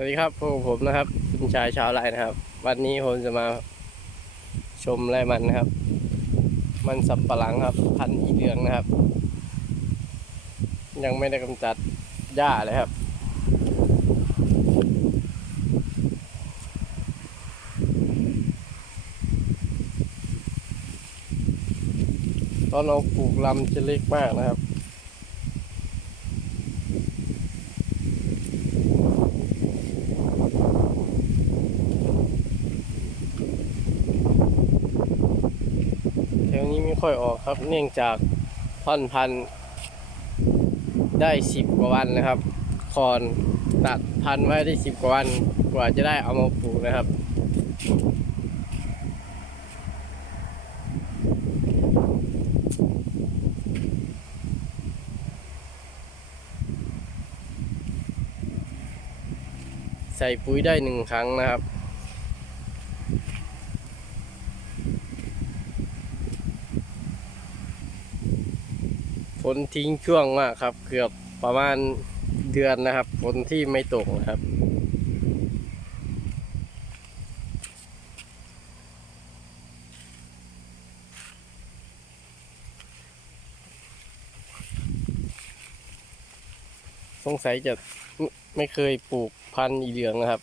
วัสดีครับพวกผมนะครับคุณชายชาวไร่นะครับ วันนี้ผมจะมาชมไร่มันนะครับ มันสับปะหลังครับ พันธุ์อีเหลืองนะครับ ยังไม่ได้กำจัดหญ้าเลยครับ ตอนเราปลูกลำจะเล็กมากนะครับ นี้ไม่ค่อยออกครับ เนื่องจากท่อนพันได้สิบกว่าวันนะครับคอนตัดพันไว้ได้สิบกว่าวันกว่าจะได้เอามาปลูกนะครับใส่ปุ๋ยได้หนึ่งครั้งนะครับ นทิ้งช่วงมากครับ เกือบประมาณเดือนนะครับฝนที่ไม่ตกนะครับสงสัยจะไม่ไม่เคยปลูกพันธุ์อีเหลืองนะครับ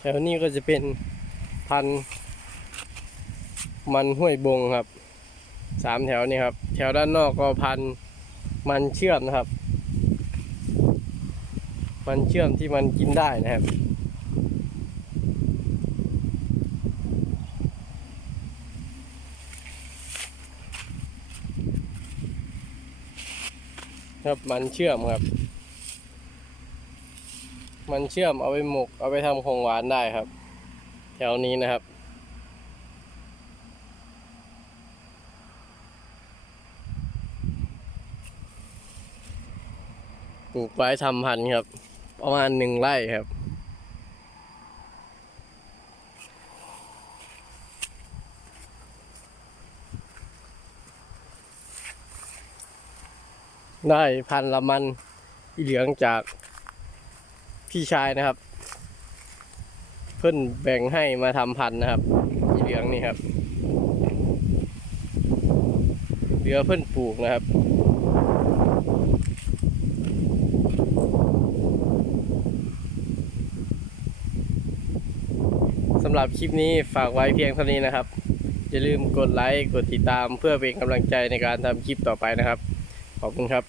แถวนี้ก็จะเป็นพันมันห้วยบงครับสามแถวนี่ครับ แถวด้านนอกก็พันมันเชื่อมนะครับ มันเชื่อมที่มันกินได้นะครับ ครับมันเชื่อมครับ มันเชื่อมเอาไปหมก เอาไปทำของหวานได้ครับ แถวนี้นะครับ ปลูกไว้ทำพันธุ์ครับ ประมาณหนึ่งไร่ครับได้พันธุ์ละมันเหลืองจาก พี่ชายนะครับ เพื่อนแบ่งให้มาทำพันธุ์นะครับอีเหลืองนี่ครับเหลือเพื่อนปลูกนะครับสำหรับคลิปนี้ฝากไว้เพียงเท่านี้นะครับ อย่าลืมกดไลค์ กดติดตามเพื่อเป็นกำลังใจในการทำคลิปต่อไปนะครับ ขอบคุณครับ